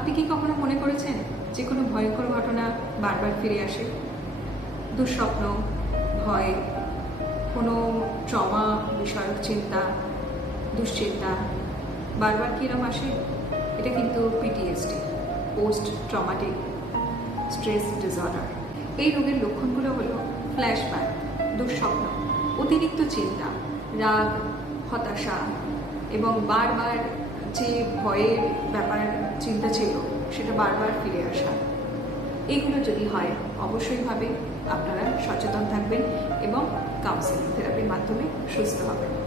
আপনি কি কখনো মনে করেছেন যে কোনো ভয়ঙ্কর ঘটনা বারবার ফিরে আসে? দুঃস্বপ্ন, ভয়, কোনো ট্রমা বিষয়ক চিন্তা, দুশ্চিন্তা বারবার কিরম আসে? এটা কিন্তু PTSD, post traumatic stress disorder. এই রোগের লক্ষণগুলো হলো ফ্ল্যাশব্যাক, দুঃস্বপ্ন, অতিরিক্ত চিন্তা, রাগ, হতাশা এবং বারবার যে ভয়ের ব্যাপার চিন্তা ছিল সেটা বারবার ফিরে আসা। এইগুলো যদি হয় অবশ্যইভাবে আপনারা সচেতন থাকবেন এবং কাউন্সেলিং থেরাপির মাধ্যমে সুস্থ হবেন।